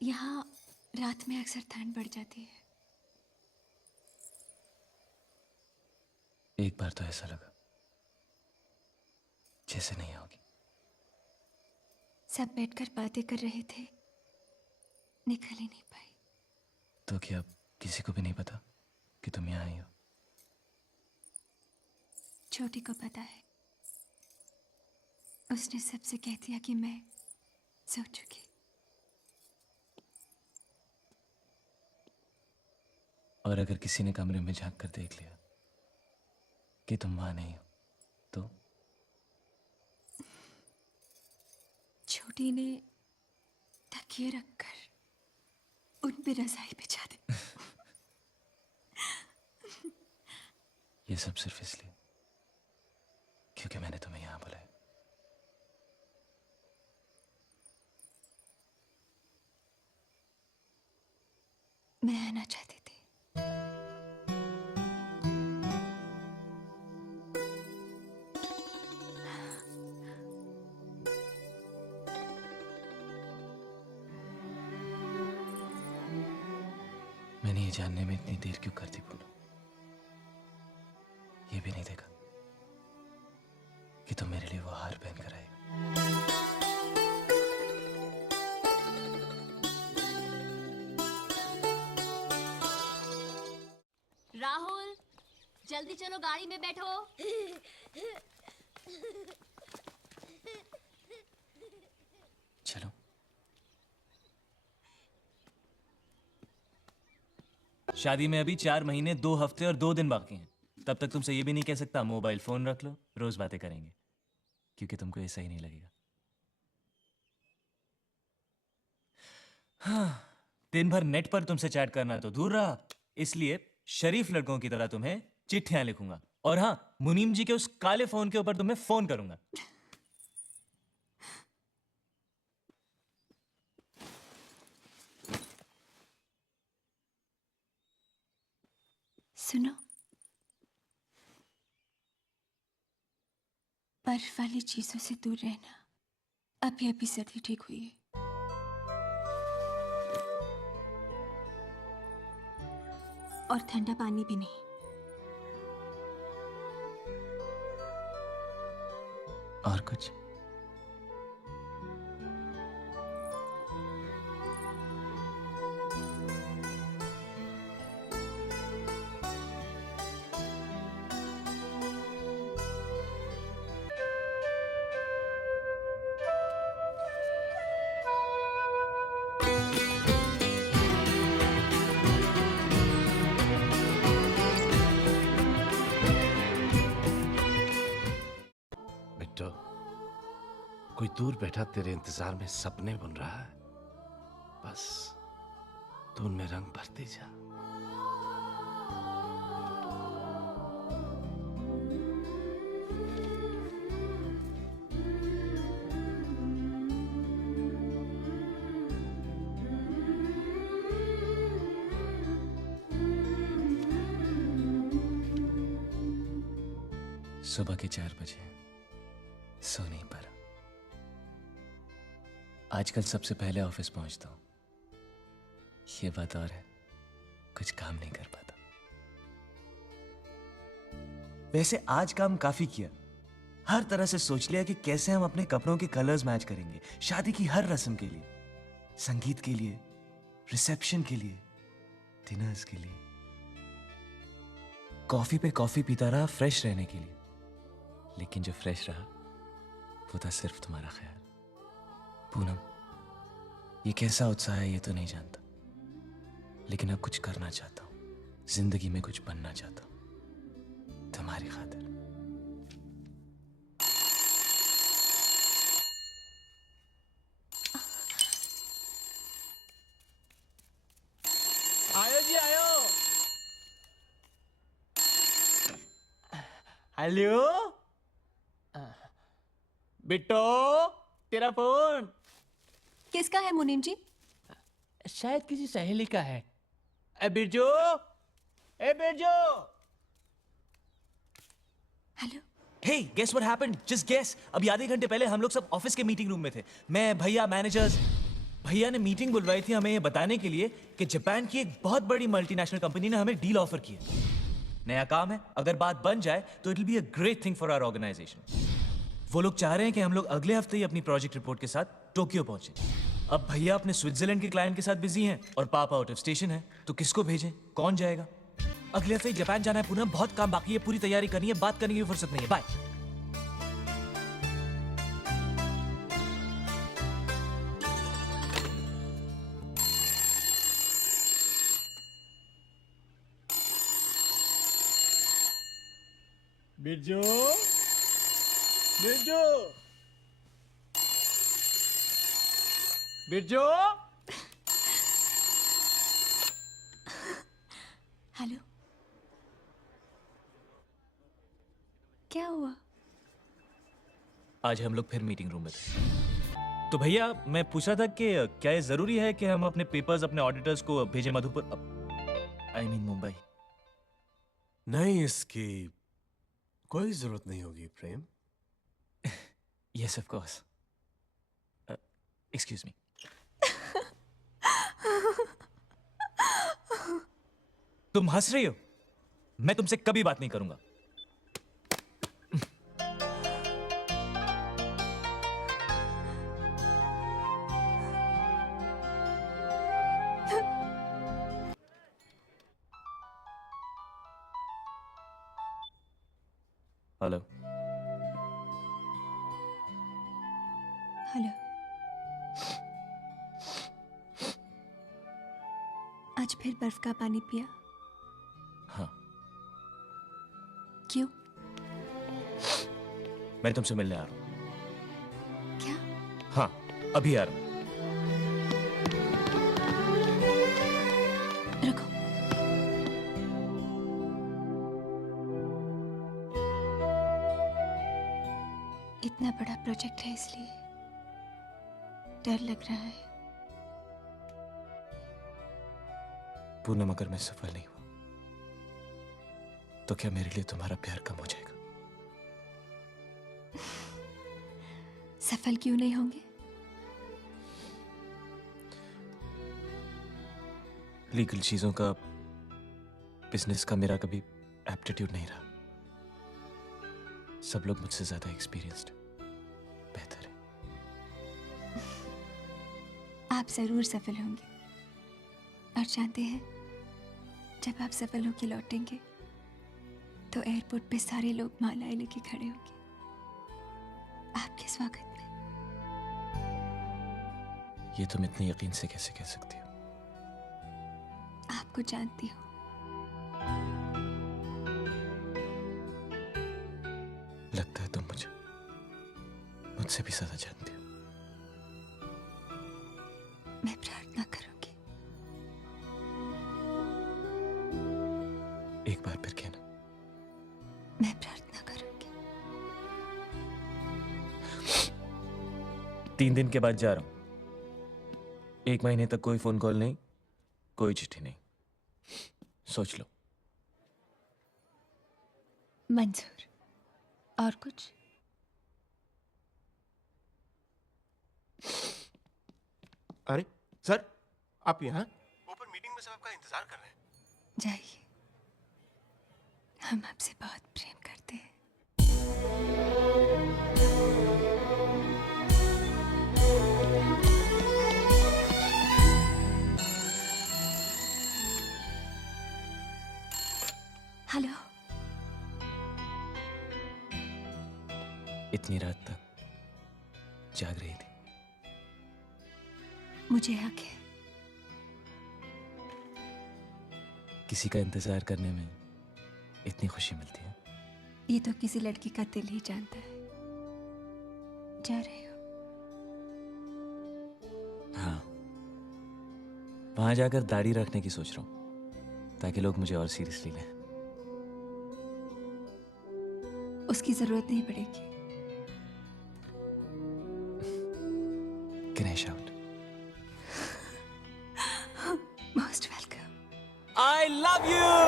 यहाँ रात में अक्सर ठंड बढ़ जाती है। एक बार तो ऐसा लगा जैसे नहीं होगी। सब बैठकर बातें कर रहे थे, निकल ही नहीं पाई। तो क्या अब किसी को भी नहीं पता कि तुम यहाँ आई हो? छोटी को पता है, उसने सबसे कह दिया कि मैं सो चुकी। और अगर किसी ने कमरे में झांक कर देख लिया कि तुम वहां नहीं हो तो? छोटी ने तकिए रखकर उन पे रजाई बिछा दी। ये सब सिर्फ इसलिए क्योंकि मैंने तुम्हें यहां बुलाया। मैं आना चाहती थी। मैंने ये जानने में इतनी देर क्यों कर दी बोलो? ये भी नहीं देखा कि तुम मेरे लिए वो हार पहन कर आए। राहुल, जल्दी चलो, गाड़ी में बैठो। चलो। शादी में अभी 4 महीने 2 हफ्ते और 2 दिन बाकी हैं। तब तक तुमसे ये भी नहीं कह सकता मोबाइल फोन रख लो, रोज बातें करेंगे, क्योंकि तुमको ये सही नहीं लगेगा। हाँ, दिन भर नेट पर तुमसे चैट करना तो दूर रहा, इसलिए शरीफ लड़कों की तरह तुम्हें चिट्ठियां लिखूंगा। और हाँ, मुनीम जी के उस काले फोन के ऊपर तुम्हें फोन करूंगा। सुनो, बर्फ वाली चीजों से दूर रहना। अभी अभी सर्दी ठीक हुई है। और ठंडा पानी भी नहीं। और कुछ? बिट्टो, कोई दूर बैठा तेरे इंतजार में सपने बुन रहा है। बस तू उनमें रंग भरती जा। सुबह के 4 बजे, सो नहीं पारा। आजकल सबसे पहले ऑफिस पहुंचता हूं। ये बात और है, कुछ काम नहीं कर पाता। वैसे आज काम काफी किया। हर तरह से सोच लिया कि कैसे हम अपने कपड़ों के कलर्स मैच करेंगे, शादी की हर रस्म के लिए, संगीत के लिए, रिसेप्शन के लिए, डिनर्स के लिए। कॉफी पे कॉफी पीता रहा फ्रेश रहने के लिए, लेकिन जो फ्रेश रहा वो था सिर्फ तुम्हारा ख्याल। पूनम, ये कैसा उत्साह है ये तो नहीं जानता, लेकिन अब कुछ करना चाहता हूं, जिंदगी में कुछ बनना चाहता हूं, तुम्हारी खातिर। आयो जी आयो। हेलो बिट्टो, तेरा फोन। किसका है मुनीम जी? शायद किसी सहेली का है। ए बिरजू, ए Birju. Hello. Hey, guess what happened? Just guess. अभी आधे घंटे पहले हम लोग सब ऑफिस के मीटिंग रूम में थे। मैं, भैया, मैनेजर्स। भैया ने मीटिंग बुलवाई थी हमें ये बताने के लिए कि जापान की एक बहुत बड़ी मल्टीनेशनल कंपनी ने हमें डील ऑफर की है। नया काम है, अगर बात बन जाए तो it will be a great thing for our organisation. वो लोग चाह रहे हैं कि हम लोग अगले हफ्ते ही अपनी प्रोजेक्ट रिपोर्ट के साथ टोक्यो पहुंचे। अब भैया अपने स्विट्जरलैंड के क्लाइंट के साथ बिजी हैं और पापा आउट ऑफ स्टेशन है, तो किसको भेजें, कौन जाएगा? अगले हफ्ते ही जापान जाना है पूनम, बहुत काम बाकी है, पूरी तैयारी करनी है, बात करने की फुर्सत नहीं है। बाय। बिरजू, बिरजू, बिरजू। हेलो, क्या हुआ? आज हम लोग फिर मीटिंग रूम में थे। तो भैया मैं पूछ रहा था कि क्या ये जरूरी है कि हम अपने पेपर्स अपने ऑडिटर्स को भेजें मधुपुर, आई मीन मुंबई? नहीं, इसकी कोई जरूरत नहीं होगी Prem. Yes of course. Excuse me. तुम हंस रही हो? मैं तुमसे कभी बात नहीं करूंगा। हेलो। हेलो। आज फिर बर्फ का पानी पिया? हाँ, क्यों? मैं तुमसे मिलने आ रहा हूं। क्या? हाँ, अभी आ रहा हूं। रुको। इतना बड़ा प्रोजेक्ट है इसलिए डर लग रहा है। पूनम, अगर मैं सफल नहीं हुआ तो क्या मेरे लिए तुम्हारा प्यार कम हो जाएगा? सफल क्यों नहीं होंगे? लीगल चीजों का, बिजनेस का मेरा कभी एप्टीट्यूड नहीं रहा। सब लोग मुझसे ज्यादा एक्सपीरियंस्ड, बेहतर है। आप जरूर सफल होंगे। और जानते हैं, जब आप सफल होकर लौटेंगे तो एयरपोर्ट पे सारे लोग मालाएं लेके खड़े होंगे आपके स्वागत में। ये तुम इतने यकीन से कैसे कह सकती हो? आपको जानती हूँ। लगता है तुम मुझसे भी ज्यादा जानती हो। मैं प्रार्थना करूंगी। एक बार फिर कहना। मैं प्रार्थना करूंगी। 3 दिन के बाद जा रहा हूं। 1 महीने तक कोई फोन कॉल नहीं, कोई चिट्ठी नहीं। सोच लो। मंजूर। और कुछ? अरे सर, आप यहाँ? ऊपर मीटिंग में सब आपका इंतजार कर रहे हैं। जाइए, हम आपसे बहुत प्रेम करते हैं। हेलो। इतनी रात तक जाग रही थी। मुझे हक है। किसी का इंतजार करने में इतनी खुशी मिलती है। ये तो किसी लड़की का दिल ही जानता है। जा रहे हो? हाँ, वहां जाकर दाढ़ी रखने की सोच रहा हूं ताकि लोग मुझे और सीरियसली लें। उसकी जरूरत नहीं पड़ेगी। Can I shout? Most welcome. I love you!